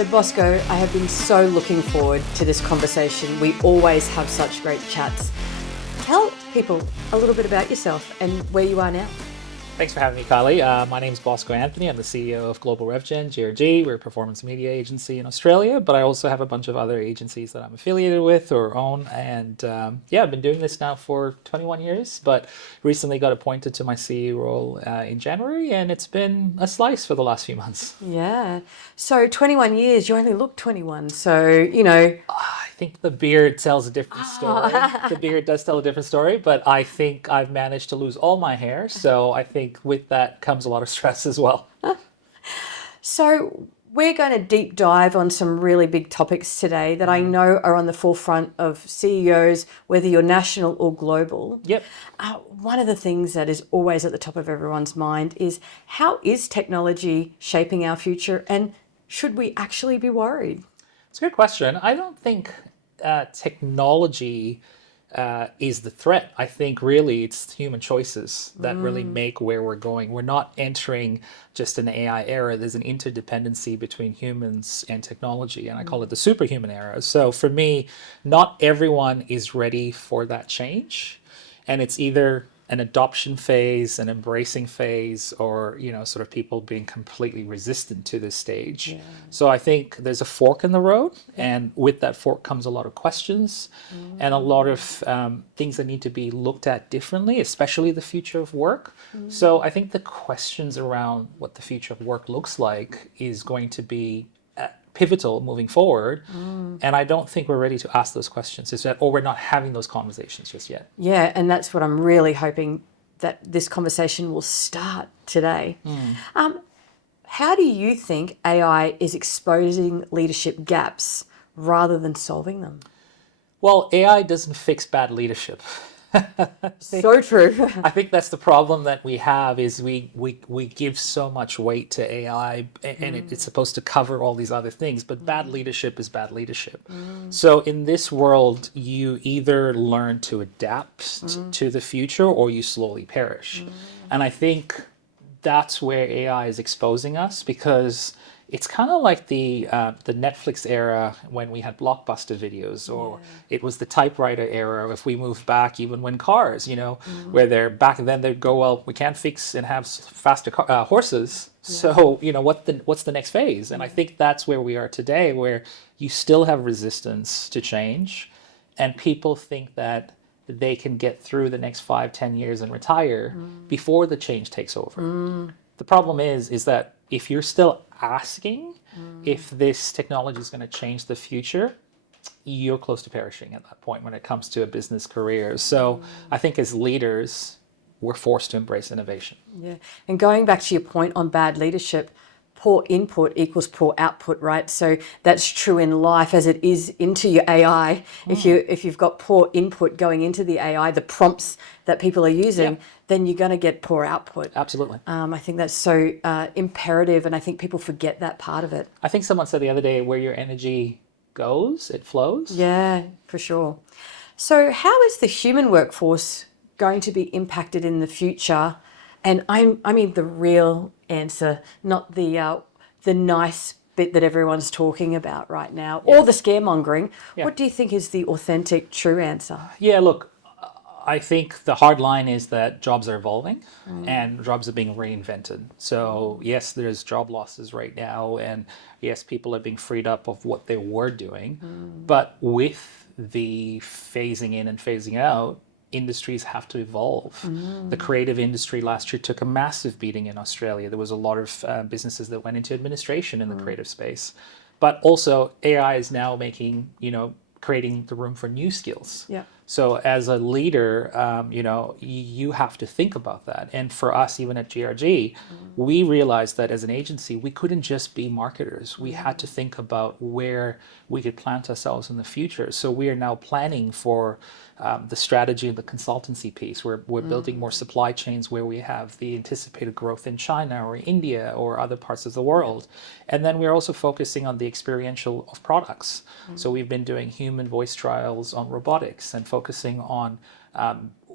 So Bosco, I have been so looking forward to this conversation. We always have such great chats. Tell people a little bit about yourself and where you are now. Thanks for having me, Kylee. My name's Bosco Anthony. I'm the CEO of Global RevGen, GRG. We're a performance media agency in Australia, but I also have a bunch of other agencies that I'm affiliated with or own. And I've been doing this now for 21 years, but recently got appointed to my CEO role in January, and it's been a slice for the last few months. Yeah. So 21 years, you only look 21. So, I think the beard tells a different story. The beard does tell a different story, but I think I've managed to lose all my hair. So I think with that comes a lot of stress as well. So we're going to deep dive on some really big topics today that I know are on the forefront of CEOs, whether you're national or global. Yep. One of the things that is always at the top of everyone's mind is how is technology shaping our future, and should we actually be worried? It's a good question. I don't think technology is the threat. I think really it's human choices that really make where we're going. We're not entering just an AI era. There's an interdependency between humans and technology, and I call it the superhuman era. So for me, not everyone is ready for that change, and it's either an adoption phase, an embracing phase, or sort of people being completely resistant to this stage. Yeah. So I think there's a fork in the road, and with that fork comes a lot of questions and a lot of things that need to be looked at differently, especially the future of work. So I think the questions around what the future of work looks like is going to be pivotal moving forward, and I don't think we're ready to ask those questions or we're not having those conversations just yet. Yeah, and that's what I'm really hoping that this conversation will start today. How do you think AI is exposing leadership gaps rather than solving them? Well, AI doesn't fix bad leadership. So true. I think that's the problem that we have is we give so much weight to AI, and it's supposed to cover all these other things, but bad leadership is bad leadership. So in this world, you either learn to adapt to the future or you slowly perish. And I think that's where AI is exposing us, because it's kind of like the Netflix era when we had blockbuster videos, or it was the typewriter era if we moved back even when cars, where they're back then they'd go, well, we can't fix and have faster horses. So, what's the next phase? And I think that's where we are today, where you still have resistance to change, and people think that they can get through the next 5-10 years and retire before the change takes over. The problem is that if you're still asking if this technology is going to change the future, you're close to perishing at that point when it comes to a business career. So I think as leaders, we're forced to embrace innovation. Yeah. And going back to your point on bad leadership, poor input equals poor output, right? So that's true in life as it is into your AI. If you've got poor input going into the AI, the prompts that people are using, then you're going to get poor output. Absolutely. I think that's so imperative, and I think people forget that part of it. I think someone said the other day, where your energy goes, it flows. Yeah, for sure. So how is the human workforce going to be impacted in the future? And I mean the real answer, not the nice bit that everyone's talking about right now, or the scaremongering. What do you think is the authentic, true answer? Yeah, look, I think the hard line is that jobs are evolving and jobs are being reinvented. So yes, there's job losses right now, and yes, people are being freed up of what they were doing. But with the phasing in and phasing out, industries have to evolve. The creative industry last year took a massive beating in Australia. There was a lot of businesses that went into administration in the creative space. But also AI is now creating the room for new skills. Yeah. So as a leader, you have to think about that. And for us, even at GRG, we realized that as an agency, we couldn't just be marketers. We had to think about where we could plant ourselves in the future. So we are now planning for the strategy and the consultancy piece. We're building more supply chains where we have the anticipated growth in China or India or other parts of the world. And then we're also focusing on the experiential of products. So we've been doing human voice trials on robotics and focusing on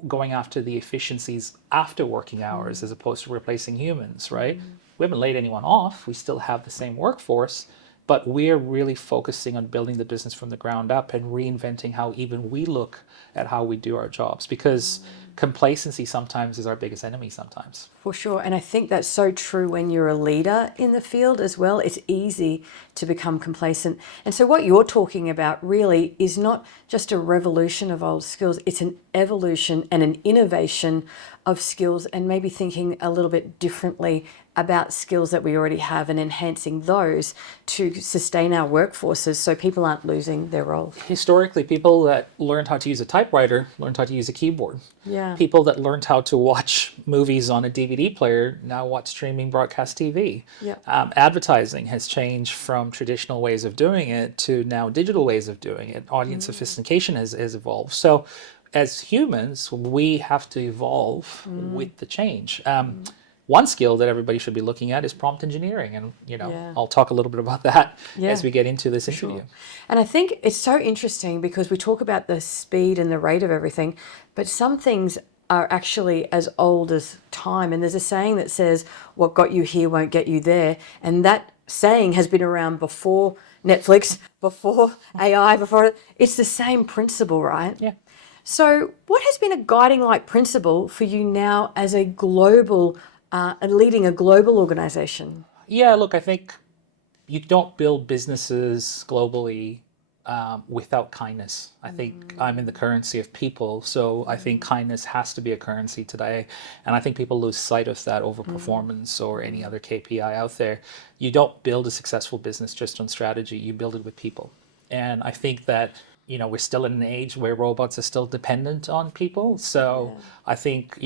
going after the efficiencies after working hours as opposed to replacing humans, right? We haven't laid anyone off. We still have the same workforce, but we're really focusing on building the business from the ground up and reinventing how even we look at how we do our jobs, because complacency sometimes is our biggest enemy sometimes. For sure. And I think that's so true when you're a leader in the field as well. It's easy to become complacent. And so what you're talking about really is not just a revolution of old skills, it's an evolution and an innovation of skills, and maybe thinking a little bit differently about skills that we already have and enhancing those to sustain our workforces so people aren't losing their roles. Historically, people that learned how to use a typewriter learned how to use a keyboard. Yeah. People that learned how to watch movies on a DVD player now watch streaming broadcast TV. Yeah. Advertising has changed from traditional ways of doing it to now digital ways of doing it. Audience sophistication has evolved. So as humans, we have to evolve with the change. One skill that everybody should be looking at is prompt engineering. And, I'll talk a little bit about that as we get into this interview. And I think it's so interesting because we talk about the speed and the rate of everything, but some things are actually as old as time. And there's a saying that says, what got you here won't get you there. And that saying has been around before Netflix, before AI, before... It's the same principle, right? Yeah. So what has been a guiding light principle for you now as a global, leading a global organization? Yeah, look, I think you don't build businesses globally without kindness. I think I'm in the currency of people, so I think kindness has to be a currency today. And I think people lose sight of that over performance or any other KPI out there. You don't build a successful business just on strategy, you build it with people. And I think that we're still in an age where robots are still dependent on people. So I think,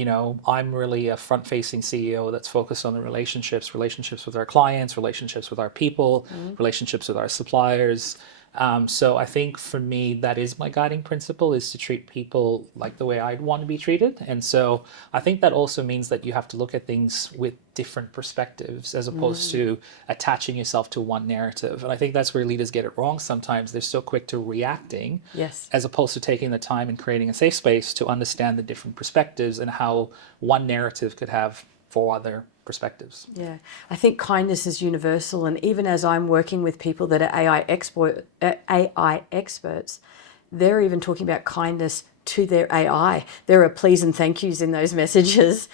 I'm really a front-facing CEO that's focused on the relationships with our clients, relationships with our people, relationships with our suppliers. So I think for me, that is my guiding principle, is to treat people like the way I'd want to be treated. And so I think that also means that you have to look at things with different perspectives as opposed to attaching yourself to one narrative. And I think that's where leaders get it wrong sometimes. They're so quick to reacting as opposed to taking the time and creating a safe space to understand the different perspectives and how one narrative could have 4 other perspectives. Yeah, I think kindness is universal, and even as I'm working with people that are AI experts, they're even talking about kindness to their AI. There are please and thank yous in those messages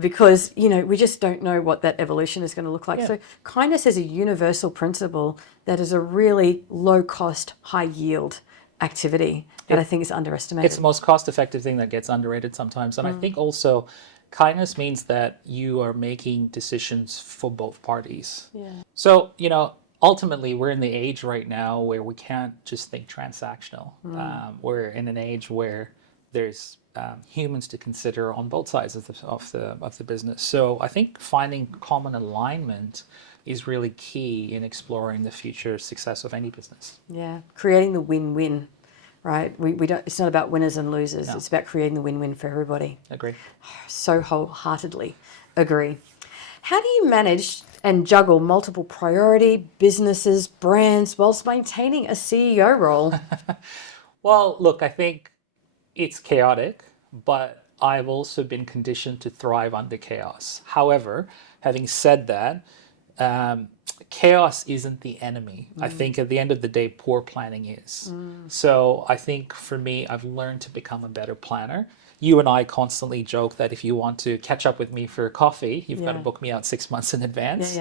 because, we just don't know what that evolution is going to look like. So kindness is a universal principle that is a really low cost, high yield activity that I think is underestimated. It's the most cost-effective thing that gets underrated sometimes. And I think also kindness means that you are making decisions for both parties. Yeah. So, ultimately, we're in the age right now where we can't just think transactional. We're in an age where there's humans to consider on both sides of the business. So I think finding common alignment is really key in exploring the future success of any business. Yeah, creating the win-win, right? We don't. It's not about winners and losers. No. It's about creating the win-win for everybody. Agree. So wholeheartedly agree. How do you manage and juggle multiple priority businesses, brands, whilst maintaining a CEO role? Well, look, I think it's chaotic, but I've also been conditioned to thrive under chaos. However, having said that, chaos isn't the enemy. I think at the end of the day, poor planning is. So I think for me, I've learned to become a better planner. You and I constantly joke that if you want to catch up with me for coffee, you've got to book me out 6 months in advance.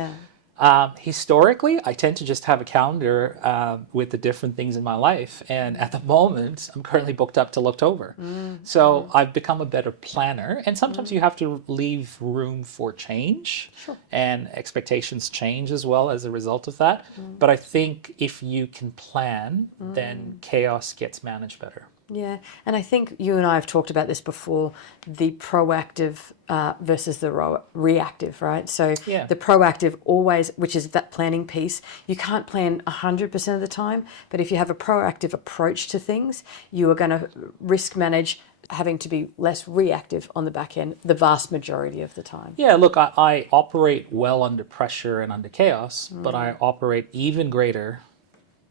Historically, I tend to just have a calendar with the different things in my life. And at the moment, I'm currently booked up till October. So I've become a better planner. And sometimes you have to leave room for change. Sure. And expectations change as well as a result of that. But I think if you can plan, then chaos gets managed better. Yeah, and I think you and I have talked about this before, the proactive versus the reactive, right? So the proactive always, which is that planning piece, you can't plan 100% of the time, but if you have a proactive approach to things, you are going to risk manage having to be less reactive on the back end the vast majority of the time. Yeah, look, I operate well under pressure and under chaos, but I operate even greater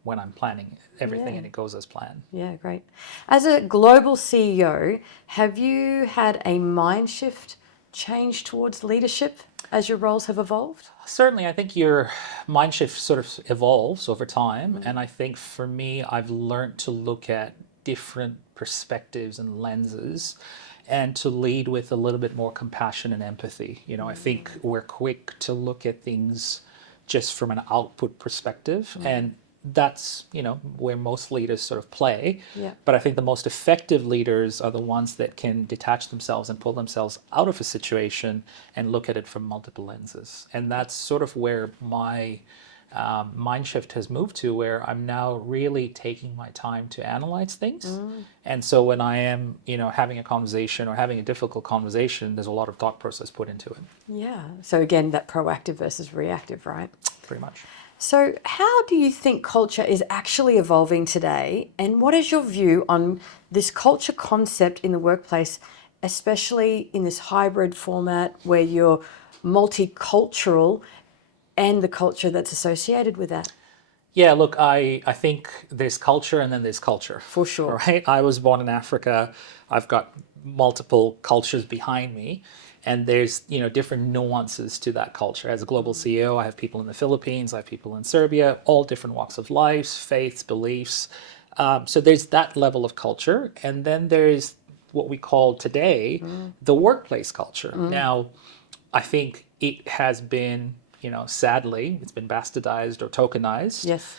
when I'm planning everything and it goes as planned. Yeah, great. As a global CEO, have you had a mind shift change towards leadership as your roles have evolved? Certainly, I think your mind shift sort of evolves over time. And I think for me, I've learned to look at different perspectives and lenses and to lead with a little bit more compassion and empathy. I think we're quick to look at things just from an output perspective. And that's, where most leaders sort of play. Yeah. But I think the most effective leaders are the ones that can detach themselves and pull themselves out of a situation and look at it from multiple lenses. And that's sort of where my mind shift has moved to, where I'm now really taking my time to analyze things. And so when I am, having a conversation or having a difficult conversation, there's a lot of thought process put into it. Yeah. So again, that proactive versus reactive, right? Pretty much. So how do you think culture is actually evolving today? And what is your view on this culture concept in the workplace, especially in this hybrid format where you're multicultural and the culture that's associated with that? Yeah, look, I think there's culture and then there's culture. For sure. Right? I was born in Africa. I've got multiple cultures behind me. And there's, different nuances to that culture. As a global CEO, I have people in the Philippines, I have people in Serbia, all different walks of life, faiths, beliefs. So there's that level of culture. And then there's what we call today the workplace culture. Now, I think it has been, sadly, it's been bastardized or tokenized. Yes.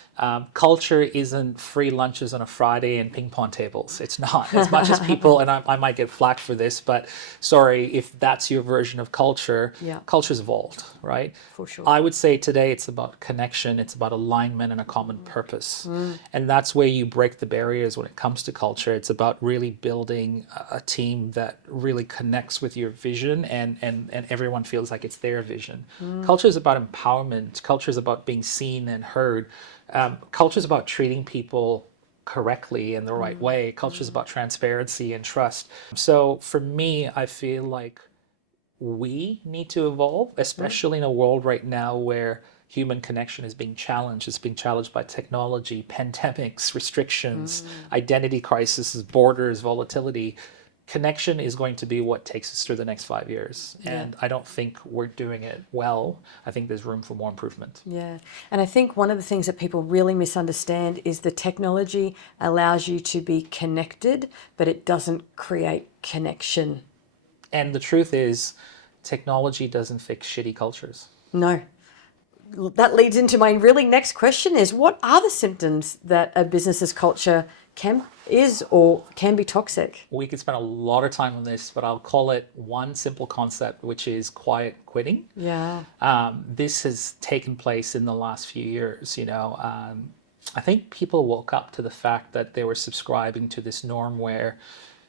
Culture isn't free lunches on a Friday and ping pong tables. It's not. As much as people, and I might get flack for this, but sorry, if that's your version of culture, Yeah. culture's evolved, right? For sure. I would say today it's about connection, it's about alignment and a common purpose. And that's where you break the barriers when it comes to culture. It's about really building a team that really connects with your vision and everyone feels like it's their vision. Culture is about empowerment, culture is about being seen and heard. Culture is about treating people correctly in the right way. Culture is about transparency and trust. So for me, I feel like we need to evolve, especially in a world right now where human connection is being challenged. It's being challenged by technology, pandemics, restrictions, identity crises, borders, volatility. Connection is going to be what takes us through the next 5 years. And I don't think we're doing it well. I think there's room for more improvement. Yeah. And I think one of the things that people really misunderstand is the technology allows you to be connected, but it doesn't create connection. And the truth is, technology doesn't fix shitty cultures. No. That leads into my really next question is what are the symptoms that a business's culture is or can be toxic? We could spend a lot of time on this, but I'll call it one simple concept, which is quiet quitting. Yeah. This has taken place in the last few years. I think people woke up to the fact that they were subscribing to this norm where,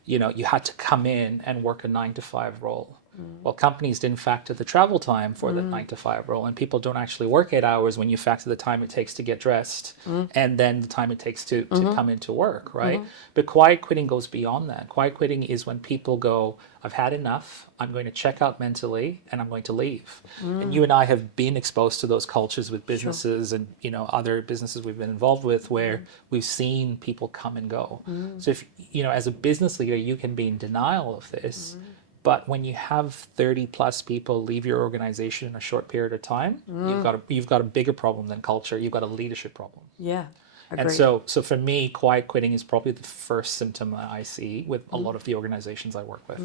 you had to come in and work a 9 to 5 role. Well, companies didn't factor the travel time for the 9 to 5 role, and people don't actually work 8 hours when you factor the time it takes to get dressed and then the time it takes to come into work, right? But quiet quitting goes beyond that. Quiet quitting is when people go, I've had enough, I'm going to check out mentally, and I'm going to leave. And you and I have been exposed to those cultures with businesses and, other businesses we've been involved with where we've seen people come and go. So if, as a business leader, you can be in denial of this. But when you have 30 plus people leave your organization in a short period of time, you've got a bigger problem than culture. You've got a leadership problem. Yeah. Agreed. And so for me, quiet quitting is probably the first symptom that I see with a lot of the organizations I work with.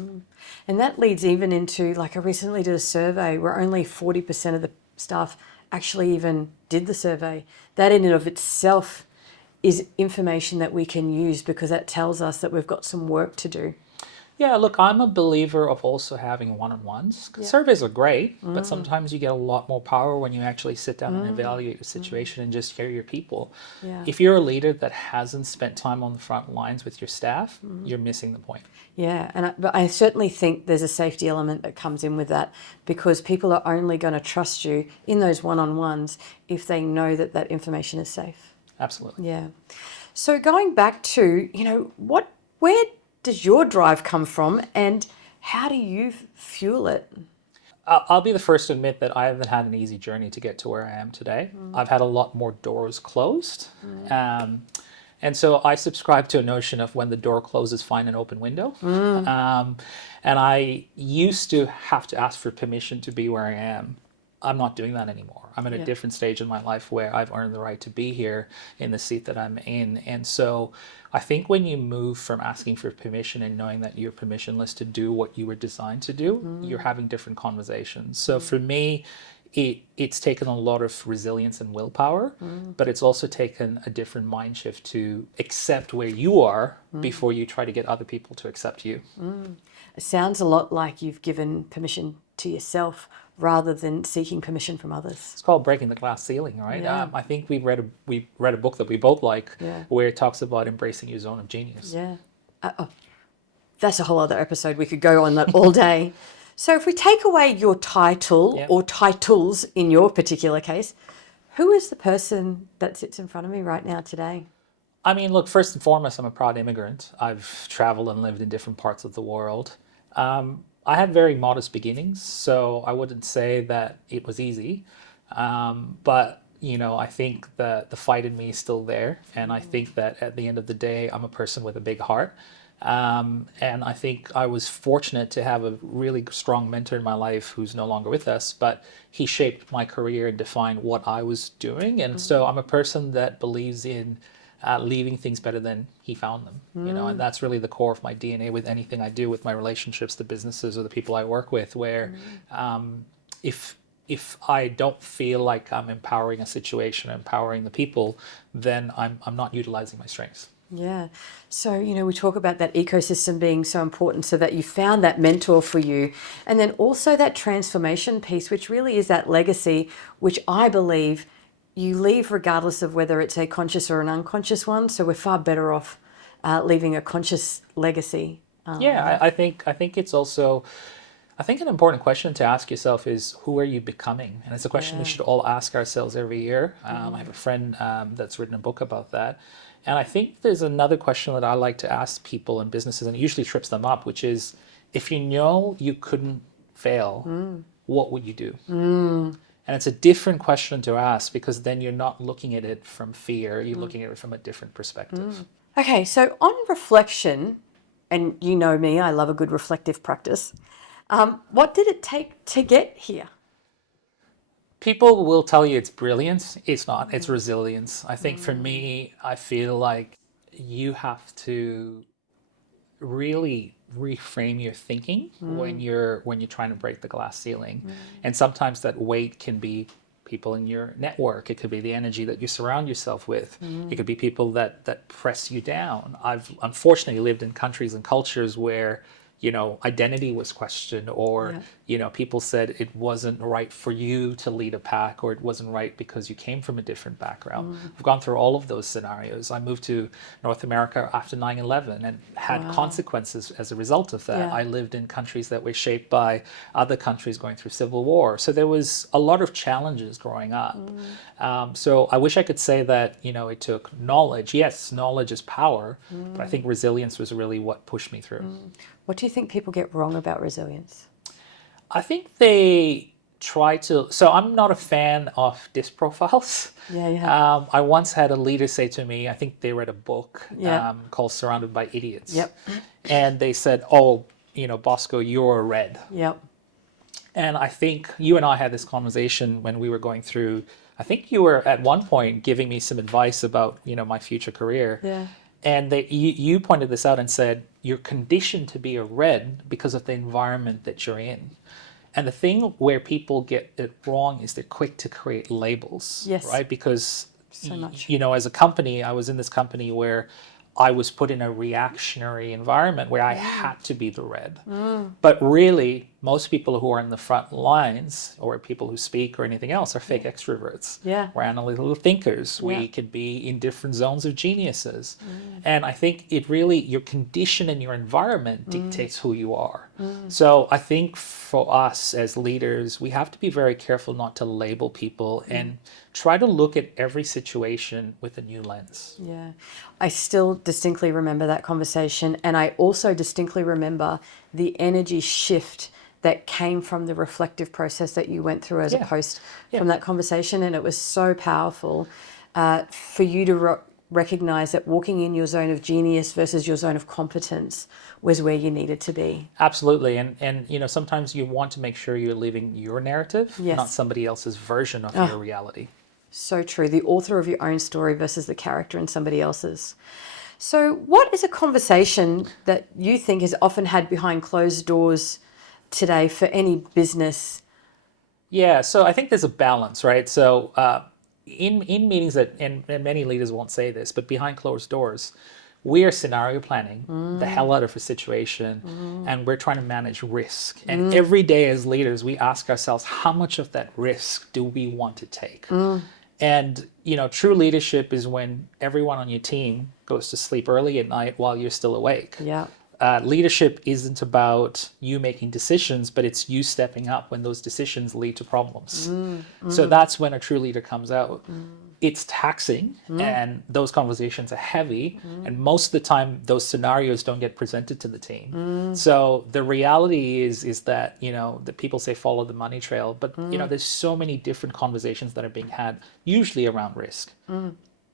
And that leads even into, like, I recently did a survey where only 40% of the staff actually even did the survey. That in and of itself is information that we can use because that tells us that we've got some work to do. Yeah, look, I'm a believer of also having one-on-ones. Surveys are great, but sometimes you get a lot more power when you actually sit down and evaluate the situation and just hear your people. Yeah. If you're a leader that hasn't spent time on the front lines with your staff, you're missing the point. Yeah, but I certainly think there's a safety element that comes in with that because people are only going to trust you in those one-on-ones if they know that that information is safe. Absolutely. Yeah. So going back to, where does your drive come from and how do you fuel it? I'll be the first to admit that I haven't had an easy journey to get to where I am today. I've had a lot more doors closed. And so I subscribe to a notion of when the door closes, find an open window. And I used to have to ask for permission to be where I am. I'm not doing that anymore. I'm at a different stage in my life where I've earned the right to be here in the seat that I'm in. And so I think when you move from asking for permission and knowing that you're permissionless to do what you were designed to do, you're having different conversations. So for me, it's taken a lot of resilience and willpower, but it's also taken a different mind shift to accept where you are before you try to get other people to accept you. It sounds a lot like you've given permission to yourself rather than seeking permission from others. It's called breaking the glass ceiling, right? Yeah. I think we read a book that we both like, Yeah. where it talks about embracing your zone of genius. Yeah. That's a whole other episode. We could go on that all day. So if we take away your title or titles in your particular case, who is the person that sits in front of me right now today? I mean, look, first and foremost, I'm a proud immigrant. I've traveled and lived in different parts of the world. I had very modest beginnings, so I wouldn't say that it was easy. But, I think that the fight in me is still there. And I think that at the end of the day, I'm a person with a big heart. And I think I was fortunate to have a really strong mentor in my life who's no longer with us, but he shaped my career and defined what I was doing. And so I'm a person that believes in leaving things better than he found them, and that's really the core of my DNA with anything I do, with my relationships, the businesses, or the people I work with, where if I don't feel like I'm empowering a situation, empowering the people, then I'm not utilizing my strengths. Yeah. So, we talk about that ecosystem being so important, so that you found that mentor for you. And then also that transformation piece, which really is that legacy, which I believe you leave regardless of whether it's a conscious or an unconscious one. So we're far better off leaving a conscious legacy. I think it's also, I think an important question to ask yourself is, who are you becoming? And it's a question we should all ask ourselves every year. I have a friend that's written a book about that. And I think there's another question that I like to ask people in businesses, and it usually trips them up, which is, if you know you couldn't fail, what would you do? And it's a different question to ask, because then you're not looking at it from fear, you're looking at it from a different perspective. Okay, so on reflection, and you know me, I love a good reflective practice. What did it take to get here? People will tell you it's brilliance. It's not. It's resilience. I think for me, I feel like you have to really reframe your thinking when you're trying to break the glass ceiling. And sometimes that weight can be people in your network. It could be the energy that you surround yourself with. It could be people that press you down. I've unfortunately lived in countries and cultures where identity was questioned, or people said it wasn't right for you to lead a pack, or it wasn't right because you came from a different background. I've gone through all of those scenarios. I moved to North America after 9/11 and had consequences as a result of that. I lived in countries that were shaped by other countries going through civil war. So there was a lot of challenges growing up. So I wish I could say that, it took knowledge. Yes, knowledge is power, but I think resilience was really what pushed me through. What do you think people get wrong about resilience? I think they try to. So I'm not a fan of disc profiles. Yeah. I once had a leader say to me, I think they read a book called Surrounded by Idiots. Yep. And they said, oh, Bosco, you're a red. Yep. And I think you and I had this conversation when we were going through, I think you were at one point giving me some advice about, my future career. Yeah. And you pointed this out and said, you're conditioned to be a red because of the environment that you're in. And the thing where people get it wrong is they're quick to create labels. Yes. Right? Because, so much. As a company, I was in this company where I was put in a reactionary environment where I had to be the red. But really, most people who are in the front lines, or people who speak or anything else, are fake extroverts. Yeah. We're analytical thinkers. We could be in different zones of geniuses. And I think your condition and your environment dictates who you are. So I think for us as leaders, we have to be very careful not to label people and try to look at every situation with a new lens. Yeah. I still distinctly remember that conversation, and I also distinctly remember the energy shift that came from the reflective process that you went through as a post from that conversation. And it was so powerful for you to recognize that walking in your zone of genius versus your zone of competence was where you needed to be. Absolutely. And sometimes you want to make sure you're living your narrative, Yes. not somebody else's version of your reality. So true. The author of your own story versus the character in somebody else's. So what is a conversation that you think is often had behind closed doors today for any business? Yeah, so I think there's a balance, right? So in meetings and many leaders won't say this, but behind closed doors, we are scenario planning the hell out of a situation, and we're trying to manage risk. And every day as leaders, we ask ourselves, how much of that risk do we want to take? And true leadership is when everyone on your team goes to sleep early at night while you're still awake. Yeah. Leadership isn't about you making decisions, but it's you stepping up when those decisions lead to problems. So that's when a true leader comes out. It's taxing, and those conversations are heavy, and most of the time those scenarios don't get presented to the team. So the reality is that that people say follow the money trail, but there's so many different conversations that are being had, usually around risk.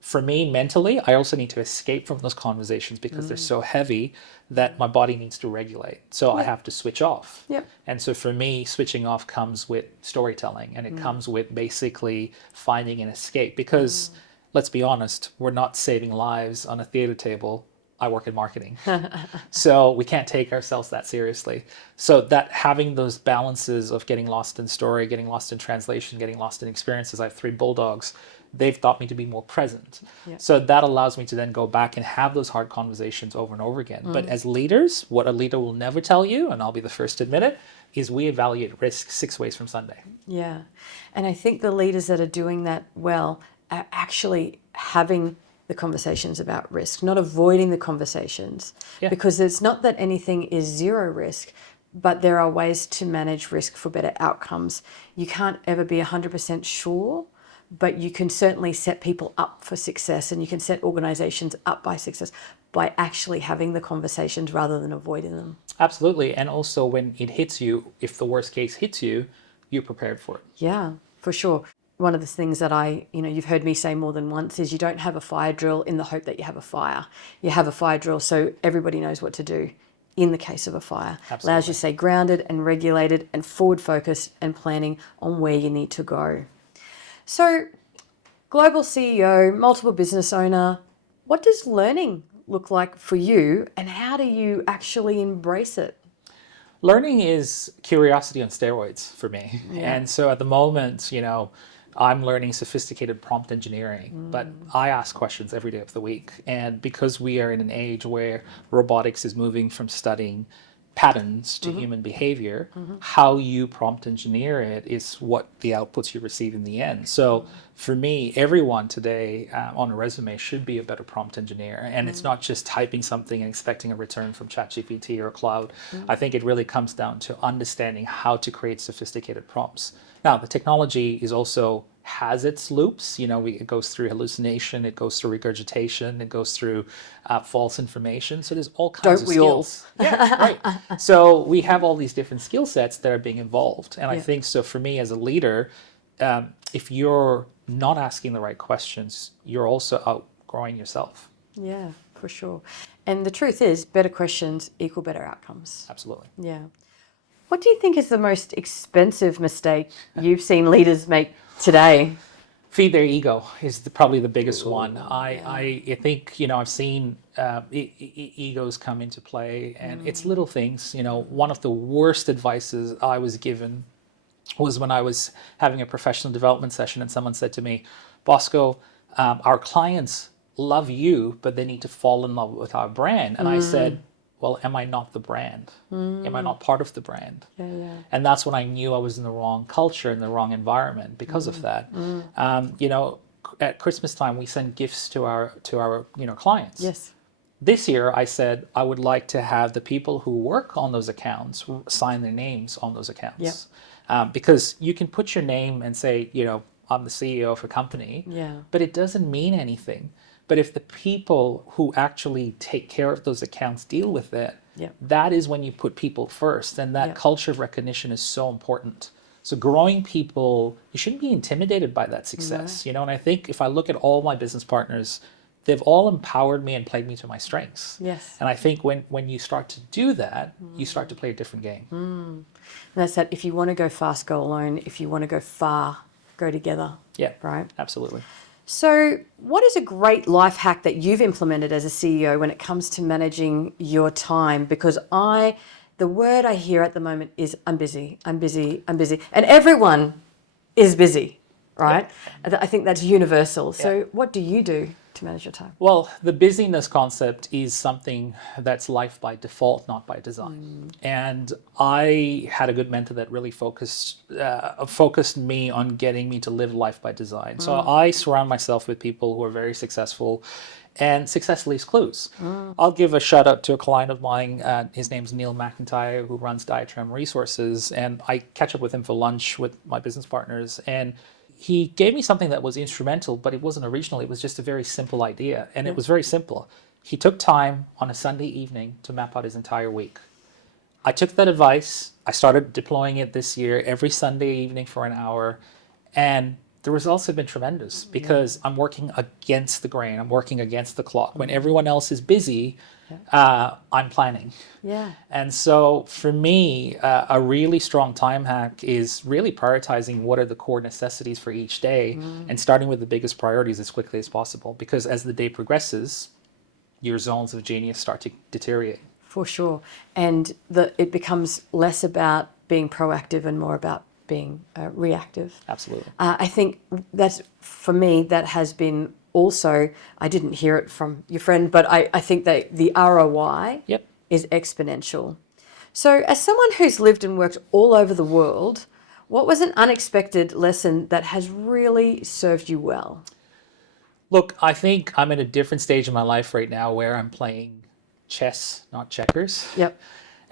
For me, mentally, I also need to escape from those conversations because they're so heavy that my body needs to regulate. So I have to switch off. Yep. And so for me, switching off comes with storytelling, and it comes with basically finding an escape. Because let's be honest, we're not saving lives on a theater table. I work in marketing. So we can't take ourselves that seriously. So that having those balances of getting lost in story, getting lost in translation, getting lost in experiences. I have 3 bulldogs. They've taught me to be more present. Yeah. So that allows me to then go back and have those hard conversations over and over again. But as leaders, what a leader will never tell you, and I'll be the first to admit it, is we evaluate risk 6 ways from Sunday. Yeah. And I think the leaders that are doing that well are actually having the conversations about risk, not avoiding the conversations. Yeah. Because it's not that anything is zero risk, but there are ways to manage risk for better outcomes. You can't ever be 100% sure, but you can certainly set people up for success, and you can set organizations up by success by actually having the conversations rather than avoiding them. Absolutely. And also when it hits you, if the worst case hits you, you're prepared for it. Yeah, for sure. One of the things that you've heard me say more than once is you don't have a fire drill in the hope that you have a fire. You have a fire drill so everybody knows what to do in the case of a fire. Absolutely. Allows you to stay grounded and regulated and forward focused and planning on where you need to go. So, global CEO, multiple business owner, what does learning look like for you, and how do you actually embrace it? Learning is curiosity on steroids for me. Yeah. And so at the moment, I'm learning sophisticated prompt engineering, but I ask questions every day of the week. And because we are in an age where robotics is moving from studying patterns to human behavior, how you prompt engineer it is what the outputs you receive in the end. So for me, everyone today on a resume should be a better prompt engineer. And it's not just typing something and expecting a return from ChatGPT or cloud. I think it really comes down to understanding how to create sophisticated prompts. Now, the technology is also has its loops. It goes through hallucination, it goes through regurgitation, it goes through false information. So there's all kinds of skills. Yeah, right. So we have all these different skill sets that are being evolved. And I think so for me as a leader, if you're not asking the right questions, you're also outgrowing yourself. Yeah, for sure. And the truth is, better questions equal better outcomes. Absolutely. Yeah. What do you think is the most expensive mistake you've seen leaders make today? Feed their ego is probably the biggest one. I think, I've seen egos come into play, and it's little things. One of the worst advices I was given was when I was having a professional development session, and someone said to me, Bosco, our clients love you, but they need to fall in love with our brand. And I said, well, am I not the brand? Am I not part of the brand? Yeah. And that's when I knew I was in the wrong culture, in the wrong environment because of that. At Christmas time, we send gifts to our clients. Yes. This year, I said I would like to have the people who work on those accounts sign their names on those accounts. Yep. Because you can put your name and say, I'm the CEO of a company, but it doesn't mean anything. But if the people who actually take care of those accounts deal with it, that is when you put people first. And that culture of recognition is so important. So growing people, you shouldn't be intimidated by that success. And I think if I look at all my business partners, they've all empowered me and played me to my strengths. Yes. And I think when you start to do that, you start to play a different game. And that's that. If you want to go fast, go alone. If you want to go far, go together. Yeah, Right. absolutely. So, what is a great life hack that you've implemented as a CEO when it comes to managing your time? Because the word I hear at the moment is I'm busy, I'm busy, I'm busy. And everyone is busy, right? I think that's universal. So, what do you do to manage your time? Well, the busyness concept is something that's life by default, not by design. And I had a good mentor that really focused me on getting me to live life by design. So I surround myself with people who are very successful, and success leaves clues. I'll give a shout out to a client of mine. His name's Neil McIntyre, who runs Diatram Resources, and I catch up with him for lunch with my business partners. And he gave me something that was instrumental, but it wasn't original. It was just a very simple idea. And it was very simple. He took time on a Sunday evening to map out his entire week. I took that advice. I started deploying it this year every Sunday evening for an hour. And the results have been tremendous because I'm working against the grain. I'm working against the clock. When everyone else is busy, I'm planning. Yeah. And so for me, a really strong time hack is really prioritizing what are the core necessities for each day and starting with the biggest priorities as quickly as possible. Because as the day progresses, your zones of genius start to deteriorate. For sure. And it becomes less about being proactive and more about being reactive. Absolutely. I think that's, for me, that has been also, I didn't hear it from your friend, but I think that the ROI is exponential. So as someone who's lived and worked all over the world, what was an unexpected lesson that has really served you well? Look, I think I'm in a different stage in my life right now where I'm playing chess, not checkers. Yep.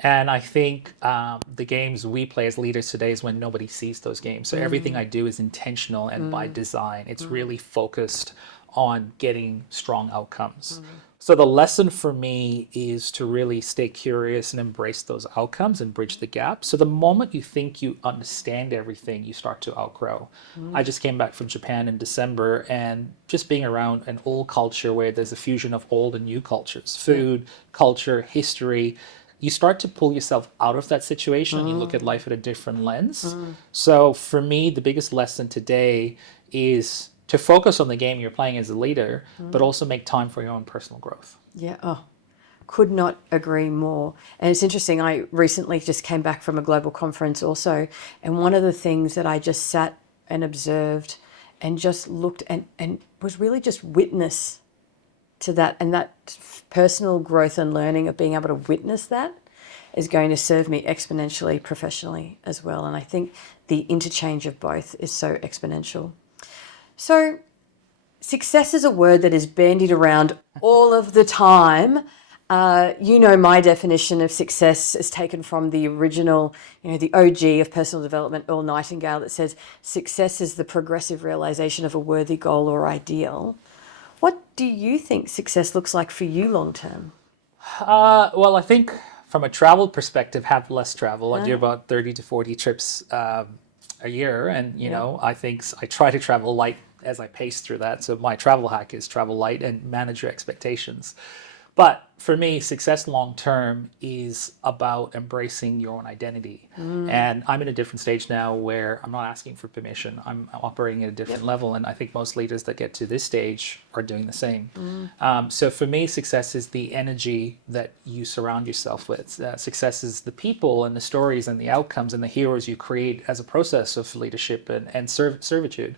And I think the games we play as leaders today is when nobody sees those games. So everything I do is intentional and by design. It's really focused on getting strong outcomes. So the lesson for me is to really stay curious and embrace those outcomes and bridge the gap. So the moment you think you understand everything, you start to outgrow. I just came back from Japan in December, and just being around an old culture where there's a fusion of old and new cultures, food, culture, history, you start to pull yourself out of that situation and you look at life at a different lens. So for me, the biggest lesson today is to focus on the game you're playing as a leader, but also make time for your own personal growth. Yeah. Oh, could not agree more. And it's interesting. I recently just came back from a global conference also. And one of the things that I just sat and observed and just looked and was really just witness to that, and that personal growth and learning of being able to witness that is going to serve me exponentially professionally as well. And I think the interchange of both is so exponential. So success is a word that is bandied around all of the time. You know, my definition of success is taken from the original, the OG of personal development, Earl Nightingale, that says success is the progressive realization of a worthy goal or ideal. What do you think success looks like for you long term? Well, I think from a travel perspective, have less travel. I do about 30 to 40 trips a year. And, I think I try to travel light as I pace through that. So my travel hack is travel light and manage your expectations. But for me, success long term is about embracing your own identity. And I'm in a different stage now where I'm not asking for permission. I'm operating at a different level. And I think most leaders that get to this stage are doing the same. So for me, success is the energy that you surround yourself with. Success is the people and the stories and the outcomes and the heroes you create as a process of leadership and servitude.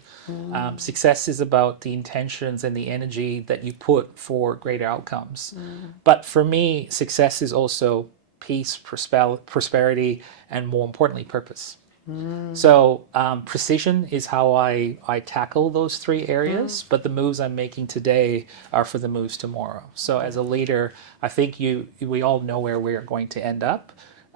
Success is about the intentions and the energy that you put for greater outcomes. But for me, success is also peace, prosperity, and more importantly, purpose. So precision is how I tackle those three areas, but the moves I'm making today are for the moves tomorrow. So as a leader, I think we all know where we're going to end up.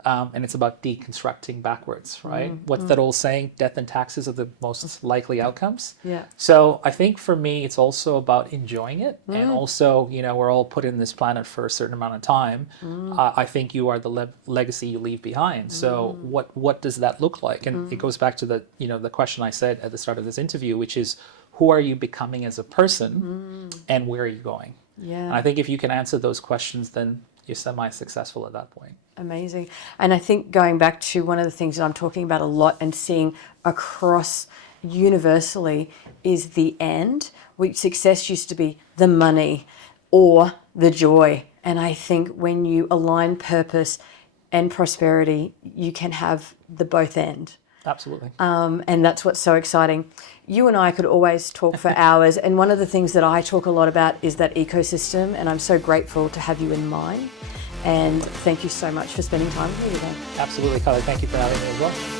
and it's about deconstructing backwards, right? What's that old saying? Death and taxes are the most likely outcomes. Yeah. So I think for me, it's also about enjoying it, and also, we're all put in this planet for a certain amount of time. I think you are the legacy you leave behind. So what does that look like? And it goes back to the question I said at the start of this interview, which is, who are you becoming as a person, and where are you going? Yeah. And I think if you can answer those questions, then you're semi-successful at that point. Amazing. And I think going back to one of the things that I'm talking about a lot and seeing across universally is the end, which success used to be the money or the joy. And I think when you align purpose and prosperity, you can have the both end. Absolutely. And that's what's so exciting. You and I could always talk for hours. And one of the things that I talk a lot about is that ecosystem. And I'm so grateful to have you in mine. And thank you so much for spending time with me today. Absolutely, Kylee. Thank you for having me as well.